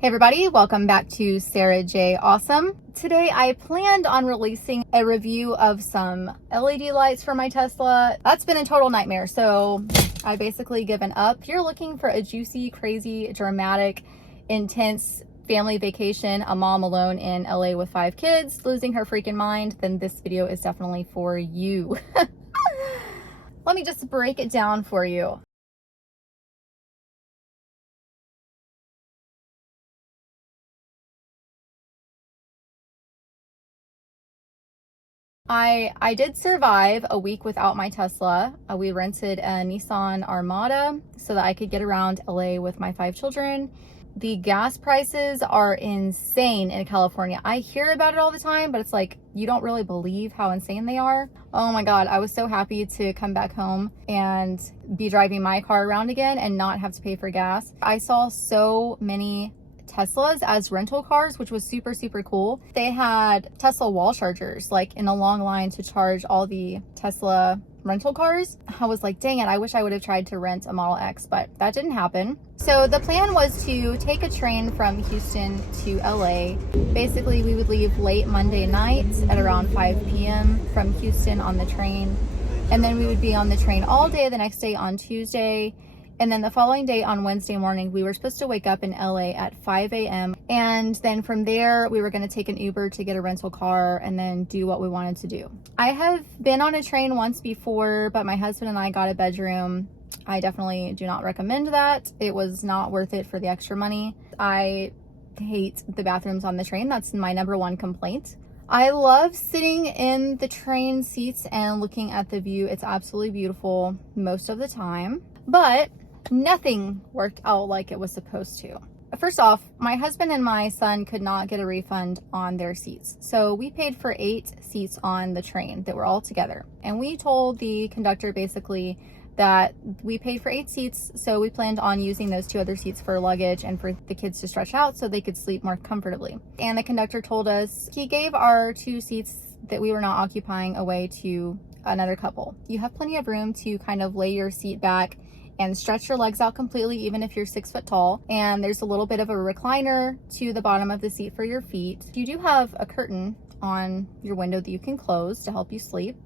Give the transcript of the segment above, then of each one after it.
Hey everybody, welcome back to Sarah J. Awesome. Today I planned on releasing a review of some LED lights for my Tesla. That's been a total nightmare, so I basically given up. If you're looking for a juicy, crazy, dramatic, intense family vacation, a mom alone in LA with 5 kids, losing her freaking mind, then this video is definitely for you. Let me just break it down for you. I did survive a week without my Tesla. We rented a Nissan Armada so that I could get around LA with my 5 children. The gas prices are insane in California. I hear about it all the time, but it's like, you don't really believe how insane they are. Oh my God, I was so happy to come back home and be driving my car around again and not have to pay for gas. I saw so many Teslas as rental cars, which was super, super cool. They had Tesla wall chargers, like in a long line to charge all the Tesla rental cars. I was like, dang it, I wish I would have tried to rent a Model X, but that didn't happen. So the plan was to take a train from Houston to LA. Basically, we would leave late Monday night at around 5 p.m. from Houston on the train. And then we would be on the train all day the next day on Tuesday. And then the following day on Wednesday morning, we were supposed to wake up in LA at 5 a.m. And then from there, we were going to take an Uber to get a rental car and then do what we wanted to do. I have been on a train once before, but my husband and I got a bedroom. I definitely do not recommend that. It was not worth it for the extra money. I hate the bathrooms on the train. That's my #1 complaint. I love sitting in the train seats and looking at the view. It's absolutely beautiful most of the time, but nothing worked out like it was supposed to. First off, my husband and my son could not get a refund on their seats. So we paid for 8 seats on the train that were all together. And we told the conductor basically that we paid for 8 seats, so we planned on using those 2 other seats for luggage and for the kids to stretch out so they could sleep more comfortably. And the conductor told us he gave our 2 seats that we were not occupying away to another couple. You have plenty of room to kind of lay your seat back and stretch your legs out completely, even if you're 6 foot tall. And there's a little bit of a recliner to the bottom of the seat for your feet. You do have a curtain on your window that you can close to help you sleep.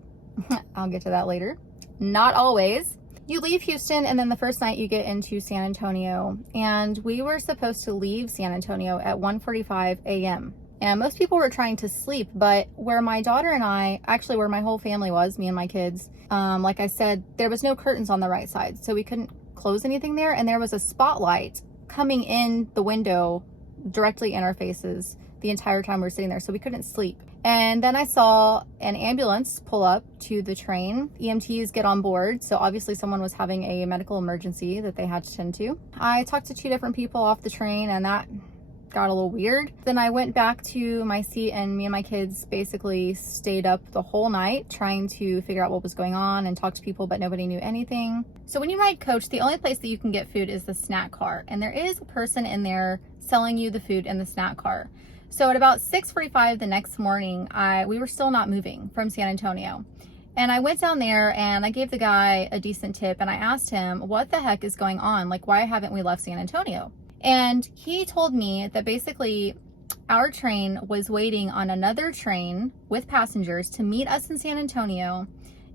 I'll get to that later. Not always. You leave Houston, and then the first night you get into San Antonio. And we were supposed to leave San Antonio at 1:45 a.m. And most people were trying to sleep, but where my daughter and I, actually where my whole family was, me and my kids, like I said, there was no curtains on the right side, so we couldn't close anything there. And there was a spotlight coming in the window directly in our faces the entire time we were sitting there, so we couldn't sleep. And then I saw an ambulance pull up to the train. EMTs get on board, so obviously someone was having a medical emergency that they had to tend to. I talked to 2 different people off the train, and that got a little weird. Then I went back to my seat, and me and my kids basically stayed up the whole night trying to figure out what was going on and talk to people, but nobody knew anything. So when you ride coach, the only place that you can get food is the snack car, and there is a person in there selling you the food in the snack car. So at about 6:45 the next morning, we were still not moving from San Antonio. And I went down there and I gave the guy a decent tip, and I asked him, what the heck is going on? Like, why haven't we left San Antonio? And he told me that basically our train was waiting on another train with passengers to meet us in San Antonio.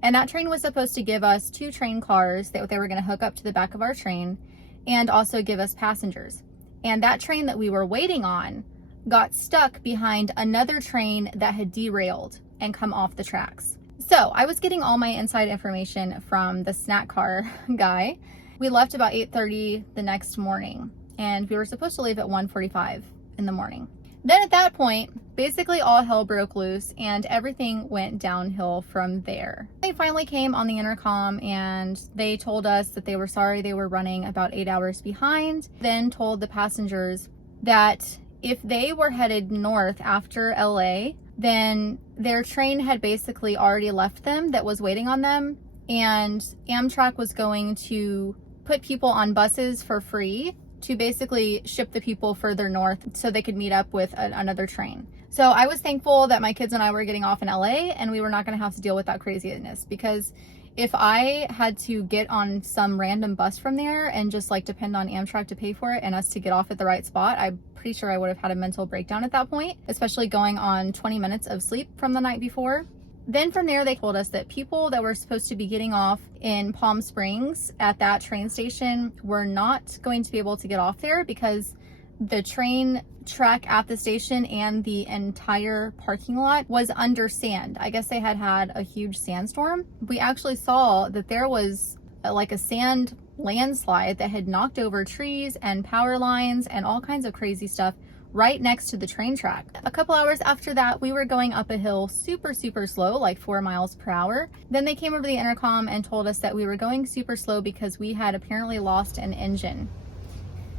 And that train was supposed to give us 2 train cars that they were going to hook up to the back of our train and also give us passengers. And that train that we were waiting on got stuck behind another train that had derailed and come off the tracks. So I was getting all my inside information from the snack car guy. We left about 8:30 the next morning, and we were supposed to leave at 1:45 in the morning. Then at that point, basically all hell broke loose and everything went downhill from there. They finally came on the intercom and they told us that they were sorry they were running about 8 hours behind, then told the passengers that if they were headed north after LA, then their train had basically already left them that was waiting on them, and Amtrak was going to put people on buses for free to basically ship the people further north so they could meet up with another train. So I was thankful that my kids and I were getting off in LA and we were not going to have to deal with that craziness, because If I had to get on some random bus from there and just like depend on Amtrak to pay for it and us to get off at the right spot, I'm pretty sure I would have had a mental breakdown at that point, especially going on 20 minutes of sleep from the night before. Then from there, they told us that people that were supposed to be getting off in Palm Springs at that train station were not going to be able to get off there because the train track at the station and the entire parking lot was under sand. I guess they had a huge sandstorm. We actually saw that there was like a sand landslide that had knocked over trees and power lines and all kinds of crazy stuff right next to the train track. A couple hours after that, we were going up a hill super slow, like 4 miles per hour. Then they came over the intercom and told us that we were going super slow because we had apparently lost an engine.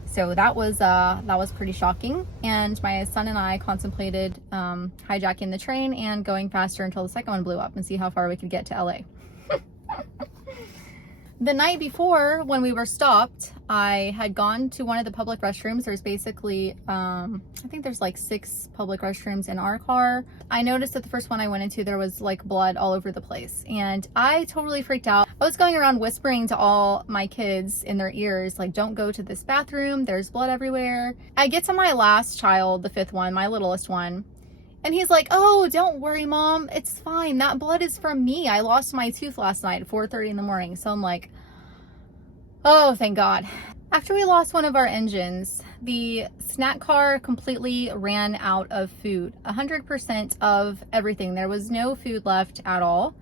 So that was pretty shocking. And my son and I contemplated hijacking the train and going faster until the second one blew up and see how far we could get to LA. The night before, when we were stopped, I had gone to one of the public restrooms. There's basically, I think there's like 6 public restrooms in our car. I noticed that the first one I went into, there was like blood all over the place. And I totally freaked out. I was going around whispering to all my kids in their ears, like, don't go to this bathroom. There's blood everywhere. I get to my last child, the 5th one, my littlest one. And he's like, oh, don't worry, Mom. It's fine. That blood is from me. I lost my tooth last night at 4:30 in the morning. So I'm like, oh, thank God. After we lost one of our engines, the snack car completely ran out of food. 100% of everything. There was no food left at all.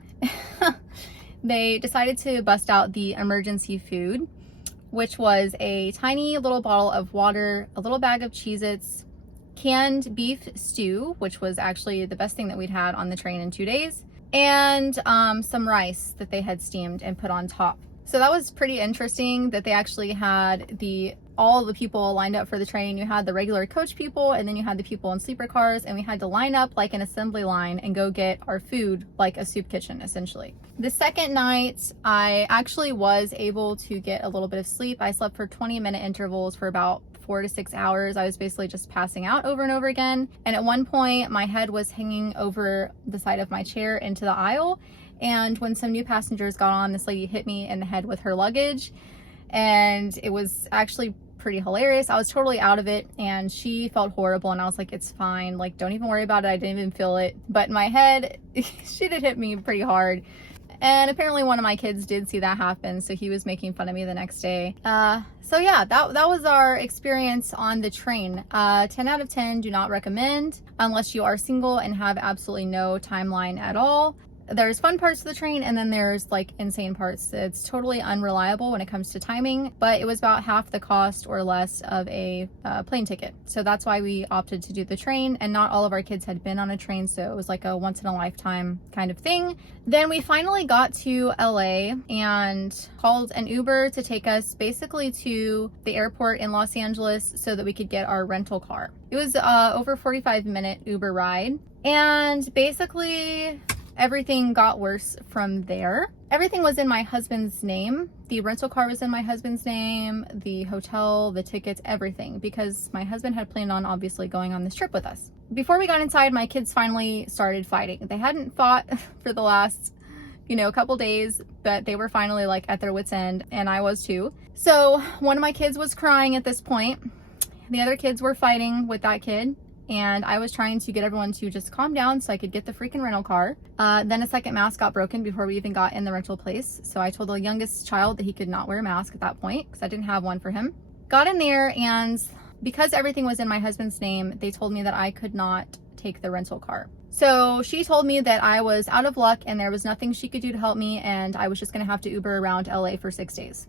They decided to bust out the emergency food, which was a tiny little bottle of water, a little bag of Cheez-Its, canned beef stew, which was actually the best thing that we'd had on the train in 2 days, and some rice that they had steamed and put on top. So that was pretty interesting that they actually had all the people lined up for the train. You had the regular coach people, and then you had the people in sleeper cars, and we had to line up like an assembly line and go get our food like a soup kitchen, essentially. The second night, I actually was able to get a little bit of sleep. I slept for 20-minute intervals for about 4 to 6 hours. I was basically just passing out over and over again. And at one point, my head was hanging over the side of my chair into the aisle. And when some new passengers got on, this lady hit me in the head with her luggage. And it was actually pretty hilarious. I was totally out of it and she felt horrible. And I was like, it's fine. Like, don't even worry about it. I didn't even feel it. But in my head, she did hit me pretty hard. And apparently one of my kids did see that happen, so he was making fun of me the next day. So yeah, that was our experience on the train. 10 out of 10, do not recommend unless you are single and have absolutely no timeline at all. There's fun parts of the train and then there's like insane parts. It's totally unreliable when it comes to timing, but it was about half the cost or less of a plane ticket. So that's why we opted to do the train, and not all of our kids had been on a train, so it was like a once in a lifetime kind of thing. Then we finally got to LA and called an Uber to take us basically to the airport in Los Angeles so that we could get our rental car. It was over 45-minute Uber ride, and basically everything got worse from there. Everything was in my husband's name. The rental car was in my husband's name, the hotel, the tickets, everything, because my husband had planned on obviously going on this trip with us. Before we got inside, my kids finally started fighting. They hadn't fought for the last, couple days, but they were finally like at their wits' end, and I was too. So one of my kids was crying at this point. The other kids were fighting with that kid. And I was trying to get everyone to just calm down so I could get the freaking rental car. Then a second mask got broken before we even got in the rental place. So I told the youngest child that he could not wear a mask at that point because I didn't have one for him. Got in there, and because everything was in my husband's name, they told me that I could not take the rental car. So she told me that I was out of luck and there was nothing she could do to help me, and I was just gonna have to Uber around LA for 6 days.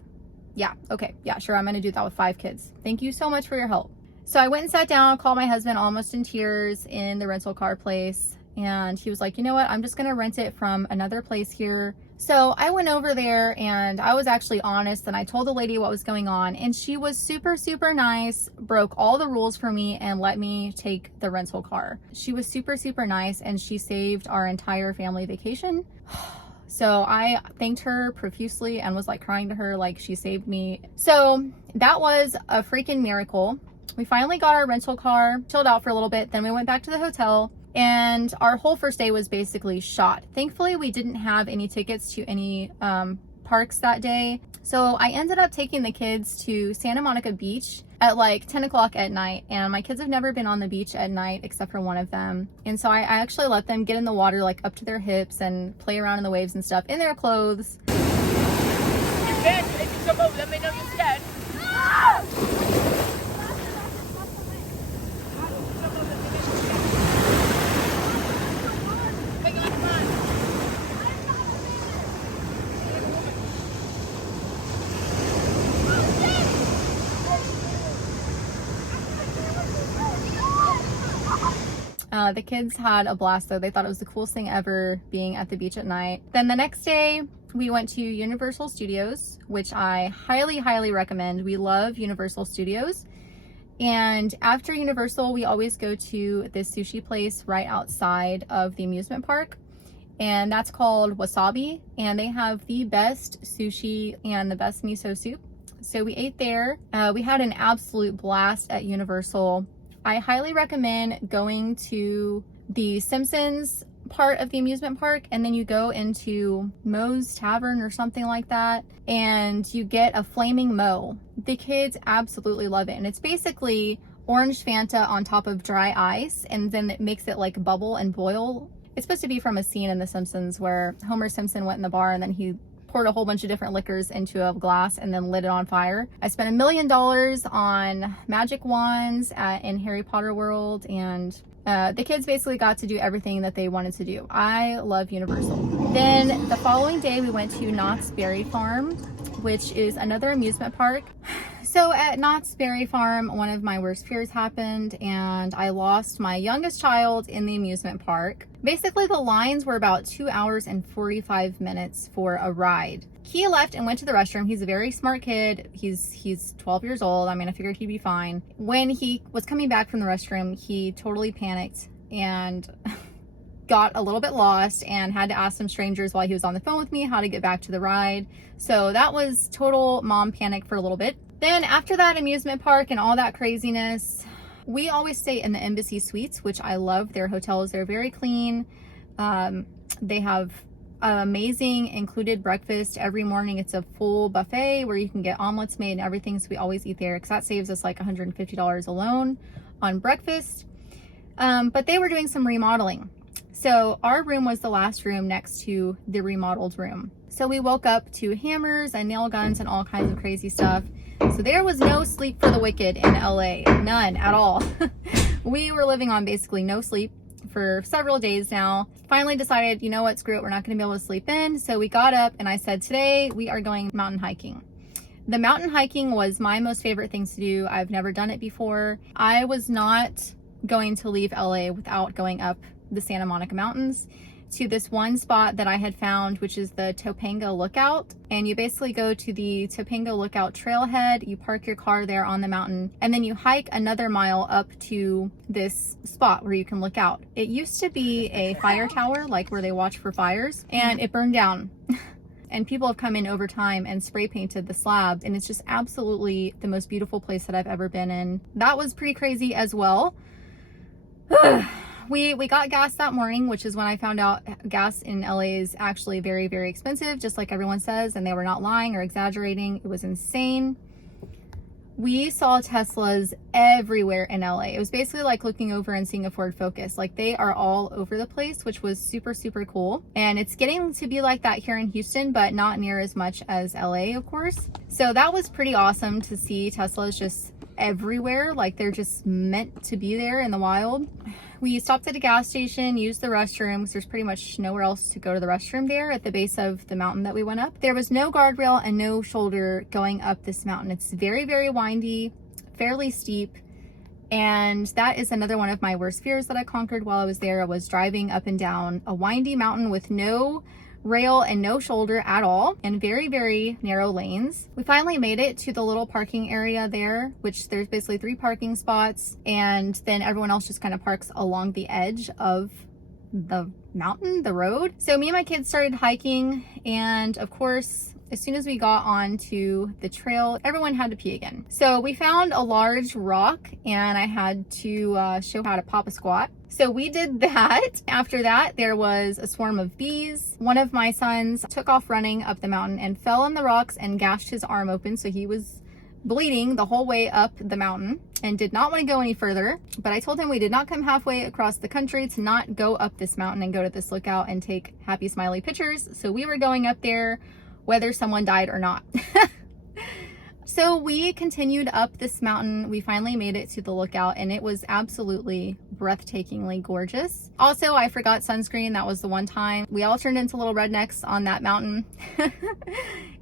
Yeah, okay, yeah, sure, I'm gonna do that with 5 kids. Thank you so much for your help. So I went and sat down, called my husband almost in tears in the rental car place. And he was like, you know what? I'm just going to rent it from another place here. So I went over there and I was actually honest, and I told the lady what was going on. And she was super nice, broke all the rules for me and let me take the rental car. She was super nice, and she saved our entire family vacation. So I thanked her profusely and was like crying to her like she saved me. So that was a freaking miracle. We finally got our rental car, chilled out for a little bit, then we went back to the hotel. And our whole first day was basically shot. Thankfully, we didn't have any tickets to any parks that day. So I ended up taking the kids to Santa Monica Beach at like 10 o'clock at night. And my kids have never been on the beach at night except for one of them. And so I actually let them get in the water like up to their hips and play around in the waves and stuff in their clothes. If you jump over, let me know you're scared. The kids had a blast though. They thought it was the coolest thing ever being at the beach at night. Then the next day we went to Universal Studios, which I highly recommend. We love Universal Studios. And after Universal, we always go to this sushi place right outside of the amusement park. And that's called Wasabi. And they have the best sushi and the best miso soup. So we ate there. We had an absolute blast at Universal. I highly recommend going to the Simpsons part of the amusement park, and then you go into Moe's Tavern or something like that, and you get a flaming Moe. The kids absolutely love it, and it's basically orange Fanta on top of dry ice, and then it makes it like bubble and boil. It's supposed to be from a scene in The Simpsons where Homer Simpson went in the bar and then he poured a whole bunch of different liquors into a glass and then lit it on fire. I spent $1 million on magic wands in Harry Potter World, and the kids basically got to do everything that they wanted to do. I love Universal. Then the following day we went to Knott's Berry Farm, which is another amusement park. So at Knott's Berry Farm, one of my worst fears happened, and I lost my youngest child in the amusement park. Basically, the lines were about 2 hours and 45 minutes for a ride. He left and went to the restroom. He's a very smart kid. He's 12 years old. I mean, I figured he'd be fine. When he was coming back from the restroom, he totally panicked and got a little bit lost and had to ask some strangers while he was on the phone with me how to get back to the ride. So that was total mom panic for a little bit. Then after that amusement park and all that craziness, we always stay in the Embassy Suites, which I love. Their hotels, they're very clean. They have amazing included breakfast every morning. It's a full buffet where you can get omelets made and everything. So we always eat there because that saves us like $150 alone on breakfast. But they were doing some remodeling. So our room was the last room next to the remodeled room. So we woke up to hammers and nail guns and all kinds of crazy stuff. So there was no sleep for the wicked in LA, none at all. We were living on basically no sleep for several days now. Finally decided, you know what, screw it, we're not gonna be able to sleep in. So we got up and I said, today we are going mountain hiking. The mountain hiking was my most favorite thing to do. I've never done it before. I was not going to leave LA without going up the Santa Monica Mountains to this one spot that I had found, which is the Topanga Lookout. And you basically go to the Topanga Lookout trailhead, you park your car there on the mountain, and then you hike another mile up to this spot where you can look out. It used to be a fire tower, like where they watch for fires, and it burned down. And people have come in over time and spray painted the slab, and it's just absolutely the most beautiful place that I've ever been in. That was pretty crazy as well. We got gas that morning, which is when I found out gas in LA is actually very, very expensive, just like everyone says, and they were not lying or exaggerating. It was insane. We saw Teslas everywhere in LA. It was basically like looking over and seeing a Ford Focus. Like, they are all over the place, which was super, super cool. And it's getting to be like that here in Houston, but not near as much as LA, of course. So that was pretty awesome to see Teslas just everywhere. Like, they're just meant to be there in the wild. We stopped at a gas station, used the restroom, because there's pretty much nowhere else to go to the restroom there at the base of the mountain that we went up. There was no guardrail and no shoulder going up this mountain. It's very, very windy, fairly steep. And that is another one of my worst fears that I conquered while I was there. I was driving up and down a windy mountain with no rail and no shoulder at all, and very, very narrow lanes. We finally made it to the little parking area there, which there's basically 3 parking spots, and then everyone else just kind of parks along the edge of the mountain, the road. So me and my kids started hiking, and of course as soon as we got onto the trail, everyone had to pee again. So we found a large rock and I had to show how to pop a squat. So we did that. After that, there was a swarm of bees. One of my sons took off running up the mountain and fell on the rocks and gashed his arm open. So he was bleeding the whole way up the mountain and did not want to go any further. But I told him we did not come halfway across the country to not go up this mountain and go to this lookout and take happy smiley pictures. So we were going up there whether someone died or not. So we continued up this mountain. We finally made it to the lookout and it was absolutely breathtakingly gorgeous. Also, I forgot sunscreen. That was the one time. We all turned into little rednecks on that mountain.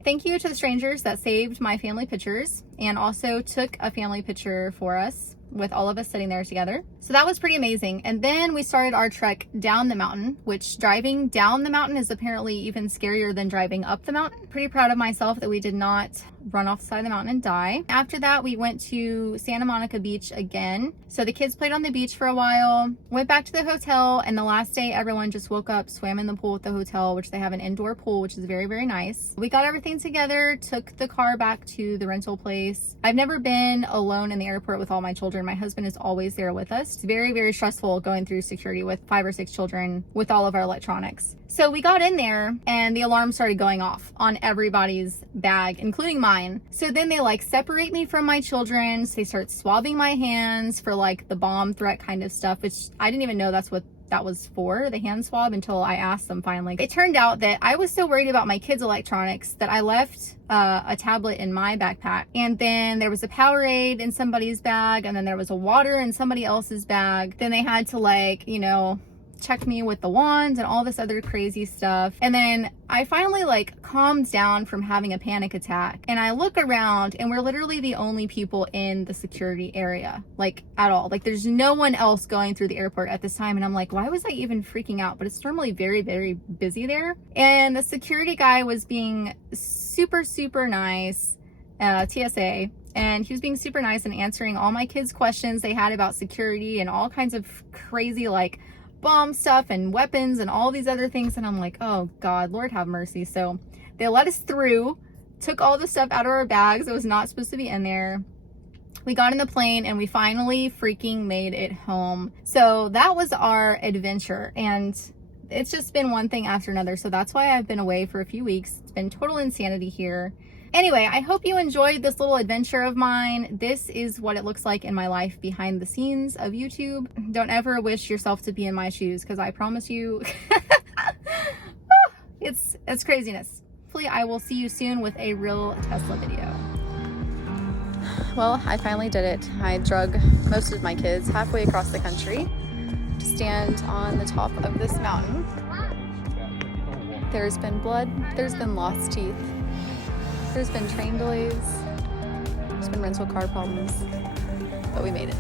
Thank you to the strangers that saved my family pictures and also took a family picture for us with all of us sitting there together. So that was pretty amazing. And then we started our trek down the mountain, which driving down the mountain is apparently even scarier than driving up the mountain. Pretty proud of myself that we did not run off the side of the mountain and die. After that, we went to Santa Monica Beach again. So the kids played on the beach for a while, went back to the hotel, and the last day everyone just woke up, swam in the pool at the hotel, which they have an indoor pool, which is very, very nice. We got everything together, took the car back to the rental place. I've never been alone in the airport with all my children. My husband is always there with us. It's very, very stressful going through security with 5 or 6 children with all of our electronics. So we got in there and the alarm started going off on everybody's bag, including mine. So then they like separate me from my children. So they start swabbing my hands for like the bomb threat kind of stuff, which I didn't even know that's what that was for, the hand swab, until I asked them finally. It turned out that I was so worried about my kids' electronics that I left a tablet in my backpack, and then there was a Powerade in somebody's bag, and then there was a water in somebody else's bag. Then they had to like, you know, check me with the wands and all this other crazy stuff. And then I finally like calmed down from having a panic attack and I look around and we're literally the only people in the security area, like at all. Like there's no one else going through the airport at this time. And I'm like, why was I even freaking out? But it's normally very, very busy there. And the security guy was being super, super nice, TSA. And he was being super nice and answering all my kids' questions they had about security and all kinds of crazy like bomb stuff and weapons and all these other things. And I'm like, oh God, Lord have mercy. So they let us through, took all the stuff out of our bags that was not supposed to be in there. We got in the plane and we finally freaking made it home. So that was our adventure, and it's just been one thing after another. So that's why I've been away for a few weeks. It's been total insanity here. Anyway, I hope you enjoyed this little adventure of mine. This is what it looks like in my life behind the scenes of YouTube. Don't ever wish yourself to be in my shoes, because I promise you, it's craziness. Hopefully I will see you soon with a real Tesla video. Well, I finally did it. I drug most of my kids halfway across the country to stand on the top of this mountain. There's been blood, there's been lost teeth. There's been train delays, there's been rental car problems, but we made it.